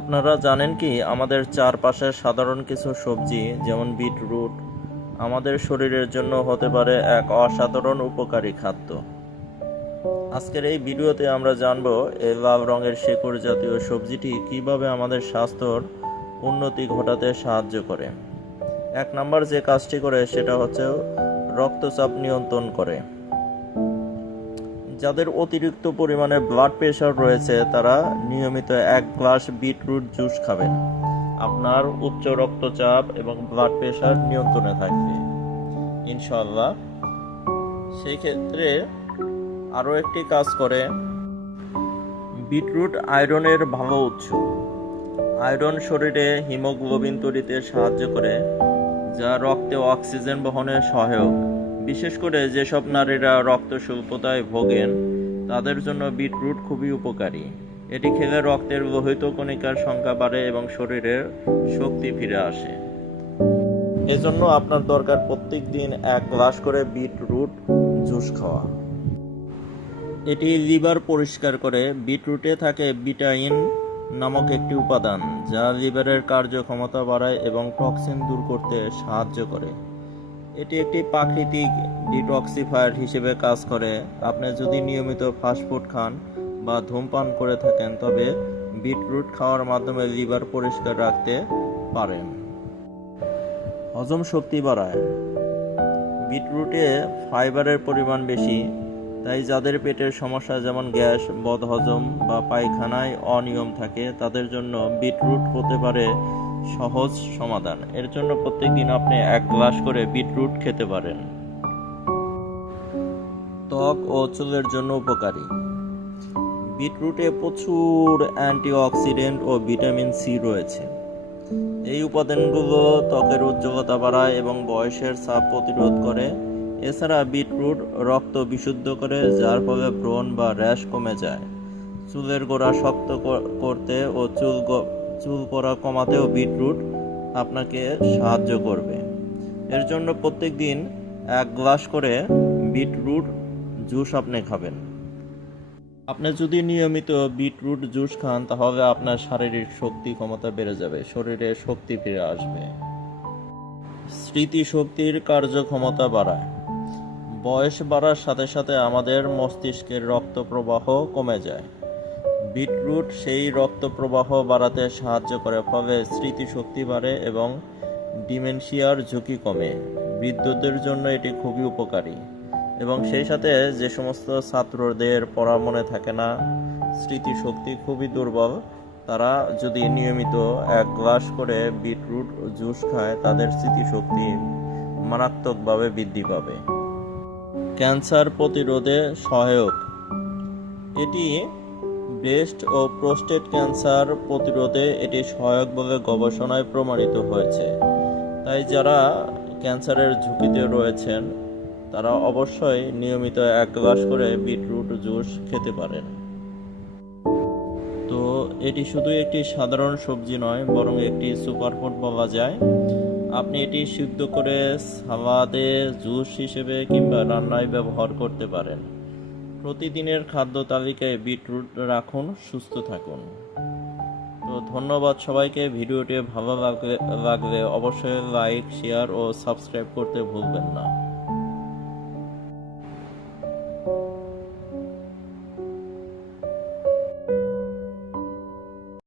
আপনারা জানেন কি, আমাদের চারপাশের সাধারণ কিছু সবজি, যেমন বিটরুট, আমাদের শরীরের জন্য হতে পারে এক অসাধারণ উপকারী খাদ্য। আজকের এই ভিডিওতে আমরা জানব এই লাল রঙের শেকড় জাতীয় সবজিটি কীভাবে আমাদের স্বাস্থ্যর উন্নতি ঘটাতে সাহায্য করে। এক নম্বর যে কাজটি করে সেটা হচ্ছে রক্তচাপ নিয়ন্ত্রণ করে। যাদের অতিরিক্ত পরিমাণে ব্লাড প্রেশার রয়েছে, তারা নিয়মিত এক গ্লাস বিটরুট জুস খাবেন। আপনার উচ্চ রক্তচাপ এবং ব্লাড প্রেশার নিয়ন্ত্রণে থাকবে। ইনশাল্লাহ সেই ক্ষেত্রে আরও একটি কাজ করে বিটরুট আয়রনের ভালো উৎস। আয়রন শরীরে হিমোগ্লোবিন তৈরিতে সাহায্য করে, যা রক্তে অক্সিজেন বহনে সহায়ক। বিশেষ করে যেসব নারীরা রক্ত স্বল্পতায় ভোগেন, তাদের জন্য বিটরুট খুবই উপকারী। এটি খেলে রক্তের লোহিত কণিকার সংখ্যা বাড়ে এবং শরীরের শক্তি ফিরে আসে। এজন্য আপনার দরকার প্রত্যেক দিন এক গ্লাস করে বিটরুট জুস খাওয়া। এটি লিভার পরিষ্কার করে। বিটরুটে থাকে বিটাইন নামক একটি উপাদান, যা লিভারের কার্যক্ষমতা বাড়ায় এবং টক্সিন দূর করতে সাহায্য করে। এটি একটি প্রাকৃতিক ডিটক্সিফায়ার হিসেবে কাজ করে। আপনি যদি নিয়মিত ফাস্টফুড খান বা ধূমপান করে থাকেন, তবে বিটরুট খাওয়ার মাধ্যমে লিভার পরিষ্কার রাখতে পারেন। হজম শক্তি বাড়ায়। বিটরুটে ফাইবারের পরিমাণ বেশি, তাই যাদের পেটের সমস্যা যেমন গ্যাস, বদহজম বা পায়খানায় অনিয়ম থাকে, তাদের জন্য বিটরুট হতে পারে সহজ সমাধান। এর জন্য প্রত্যেকদিন আপনি এক গ্লাস করে বিটরুট খেতে পারেন। ত্বক ও চুলের জন্য উপকারী। বিটরুটে প্রচুর অ্যান্টিঅক্সিডেন্ট ও ভিটামিন সি রয়েছে। এই উপাদানগুলো ত্বকের উজ্জ্বলতা বাড়ায় এবং বয়সের চাপ প্রতিরোধ করে। এছাড়া বিটরুট রক্ত বিশুদ্ধ করে, যার ফলে ব্রণ বা র্যাশ কমে যায়। চুলের গোড়া শক্ত করতে ও চুল চুল পড়া কমাতেও বিটরুট আপনাকে সাহায্য করবে। এর জন্য প্রত্যেক দিন এক গ্লাস করে বিটরুট জুস আপনি খাবেন। আপনি যদি নিয়মিত বিটরুট জুস খান, তাহলে আপনার শারীরিক শক্তি ক্ষমতা বেড়ে যাবে, শরীরে শক্তি ফিরে আসবে। স্মৃতিশক্তির কার্যক্ষমতা বাড়ায়। বয়স বাড়ার সাথে সাথে আমাদের মস্তিষ্কের রক্ত প্রবাহ কমে যায়। বিটরুট সেই রক্ত প্রবাহ বাড়াতে সাহায্য করে, ফলে স্মৃতিশক্তি বাড়ে এবং ডিমেনশিয়ার ঝুঁকি কমে। বিদ্যুতের জন্য এটি খুবই উপকারী। এবং সেই সাথে যে সমস্ত ছাত্রদের পড়া মনে থাকে না, স্মৃতিশক্তি খুবই দুর্বল, তারা যদি নিয়মিত এক গ্লাস করে বিটরুট জুস খায়, তাদের স্মৃতিশক্তি মারাত্মকভাবে বৃদ্ধি পাবে। ক্যান্সার প্রতিরোধে সহায়ক। এটি ব্রেস্ট ও প্রোস্টেট ক্যান্সার প্রতিরোধে এটি সহায়ক বলে গবেষণায় প্রমাণিত হয়েছে। তাই যারা ক্যান্সারের ঝুঁকিতে রয়েছেন, তারা অবশ্যই নিয়মিত এক গ্লাস করে বিটরুট জুস খেতে পারেন। তো এটি শুধু একটি সাধারণ সবজি নয়, বরং একটি সুপারফুড বলা যায়। আপনি এটি সিদ্ধ করে সালাদে জুস হিসেবে কিংবা রান্নায় ব্যবহার করতে পারেন। প্রতিদিনের খাদ্য তালিকায় বিটরুট রাখুন, সুস্থ থাকুন। তো ধন্যবাদ সবাইকে, ভিডিওটি ভালো লাগলে লাগলে অবশ্যই লাইক, শেয়ার ও সাবস্ক্রাইব করতে ভুলবেন না।